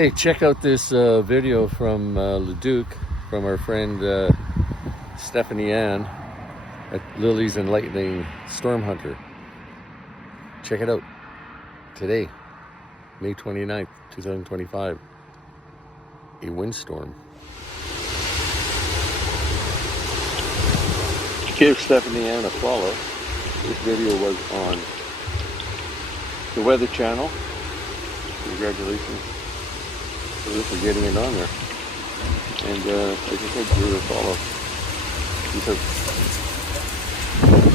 Hey, check out this video from Leduc from our friend Stephanie Ann at Lilies and Lightning Storm Hunter. Check it out today, May 29th, 2025. A windstorm. Give Stephanie Ann a follow. This video was on the Weather Channel. Congratulations for getting it on there. And like I said, give her a follow. Peace out.